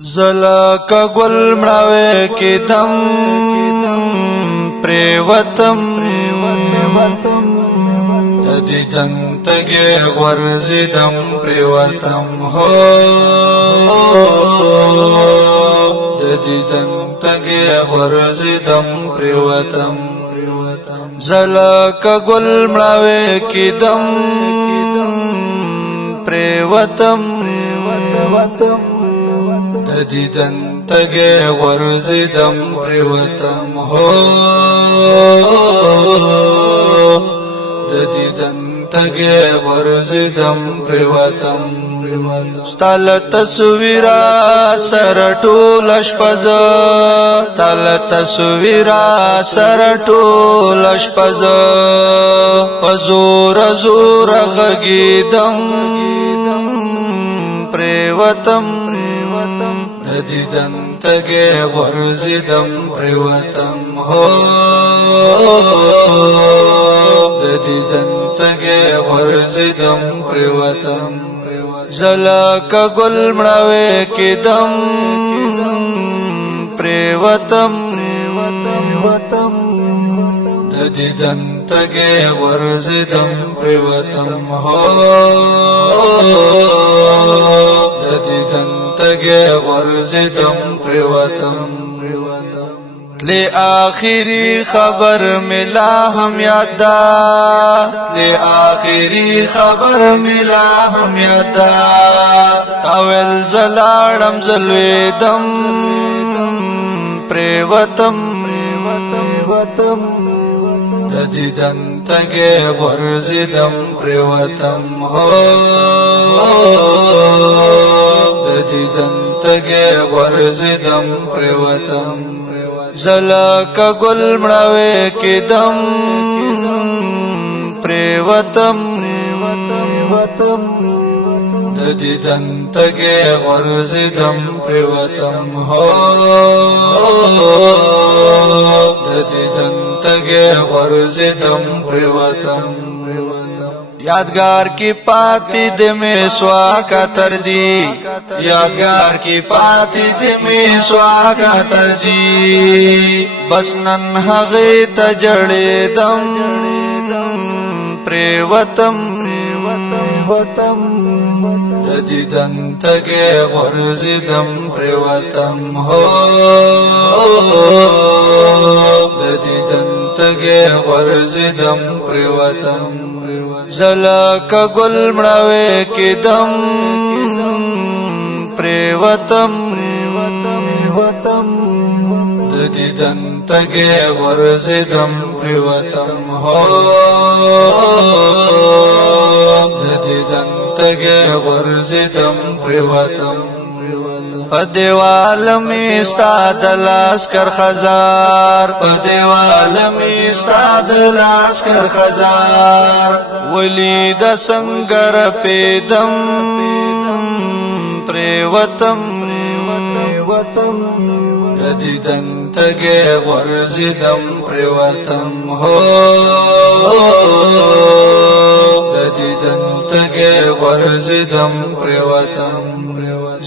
زلک گل مړاوي کې دم پریوتم د دې دنتګي غرزیدم پریوتم هو د دې دنتګي غرزیدم پریوتم زلک گل مړاوي کې دم پریوتم دیدن تگه غرزیدم پریوتم هو دیدن تگه غرزیدم پریوتم ستال تصویرا سر ټول شپز تال تصویرا سر ټول شپز پزور زور غگیدم پریوتم دیدن تگه غرزیدم پریوتم هو دیدن تگه غرزیدم پریوتم زلک گل مړاوي کې دم پریوتم دیدن تگه غرزیدم پریوتم هو دیدن تگه غرزیدم پریوتم لی آخری خبر ملا ہم یادا لی آخری خبر ملا ہم یادا تاویل زلاڑم زلویدم پریوتم دیدن تگه غرزیدم پریوتم هو دیدن تگه غرزیدم پریوتم زلک گل مړاوي کې دم پریوتم دیدن تگه غرزیدم پریوتم هو دیدن تگه غرزیدم پریوتم یادگار کی پاتی دے میں سوا کا ترجی یادگار کی پاتی دے میں سوا کا ترجی بس ننہغی تجڑے دم پریوتم دیدن تگه غرزیدم پریوتم هو دیدن تگه غرزیدم پریوتم زلک گل مړاوي کې دم پریوتم دیدن تگه غرزیدم پریوتم هو دیدن تگه غرزیدم پریوتم پدیوال می استاد لاسکر خزار پدیوال می استاد لاسکر خزار ولید سنگر پیدم پریوتم دیدن تگه غرزیدم پریوتم هو دیدن تگه غرزیدم پریوتم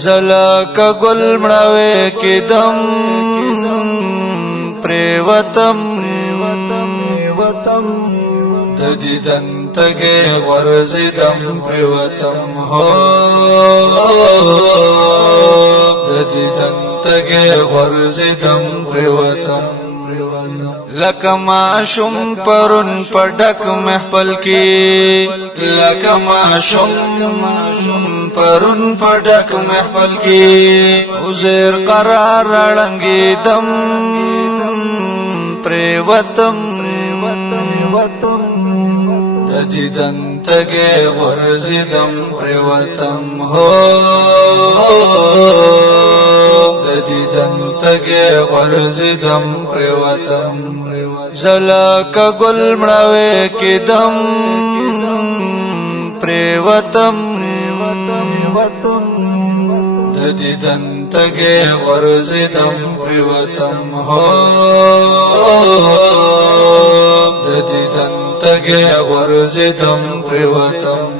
زلک گل مړاوي کې دم پریوتم دیدن تگه غرزیدم پریوتم هو دیدن تگه غرزیدم پریوتم لکما شم پرن پډک محفل کی لکما شم پرن پډک محفل کی عذر قرار رنگی دم پریوتم دیدن تگه غرزیدم پریوتم هو دیدن تگه غرزیدم پریوتم زلک گل مړاوي کې دم پریوتم دیدن تگه غرزیدم پریوتم هو دیدن تگه غرزیدم پریوتم